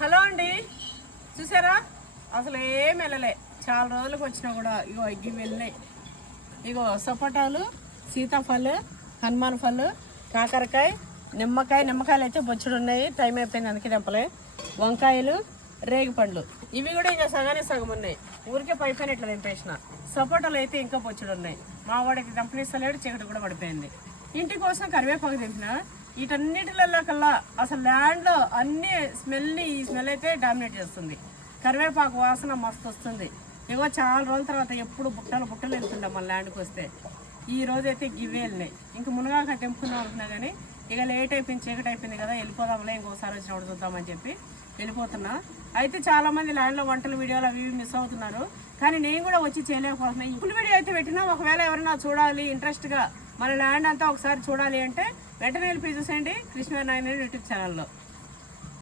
Hello అండి. చూసారా? అసలు ఏం వెళ్ళలే. చాలా రోజులకు వచ్చినా కూడా ఇగో ఇగ్గి వెళ్ళినాయి. ఇగో సపోటాలు సీతాఫలు హనుమాన్ ఫల్ కాకరకాయ నిమ్మకాయ నిమ్మకాయలు అయితే బొచ్చుడు ఉన్నాయి. టైం అయిపోయింది అందుకే తెంపలే. వంకాయలు రేగి పండ్లు. ఇవి కూడా ఇంకా సగానే సగం ఉన్నాయి. ఊరికే పైపైన ఇట్లా తెంపేసిన. సపోటాలు అయితే ఇంకా బొచ్చుడు ఉన్నాయి. మా వాడికి తెంపనిస్తలేడు చీకటి కూడా పడిపోయింది. ఇంటి కోసం కరివేపాకు తెంపిన వీటన్నిటిలో కల్లా అసలు ల్యాండ్లో అన్ని స్మెల్ని ఈ స్మెల్ అయితే డామినేట్ చేస్తుంది. కరివేపాకు వాసన మస్తు వస్తుంది. ఇగో చాలా రోజుల తర్వాత ఎప్పుడు బుట్టలు బుట్టలు వెళ్తుండే మన ల్యాండ్కి వస్తే. ఈ రోజు అయితే గివే వెళ్ళినాయి. ఇంక మునగాక తెంపుకుందాం అనుకున్నా కానీ ఇక లేట్ అయిపోయింది చీకటి అయిపోయింది కదా వెళ్ళిపోదాంలే ఇంకోసారి వచ్చినప్పుడు చూద్దామని చెప్పి వెళ్ళిపోతున్నా. అయితే చాలా మంది ల్యాండ్లో వంటల వీడియోలు అవి ఇవి మిస్ అవుతున్నారు. కానీ నేను కూడా వచ్చి చేయలేకపోతున్నాను ఫుల్ వీడియో అయితే పెట్టినా ఒకవేళ ఎవరైనా చూడాలి ఇంట్రెస్ట్గా మన ల్యాండ్ అంతా ఒకసారి చూడాలి అంటే వెంటనే వెళ్ళి చూసేయండి. కృష్ణ నాయన యూట్యూబ్ ఛానల్లో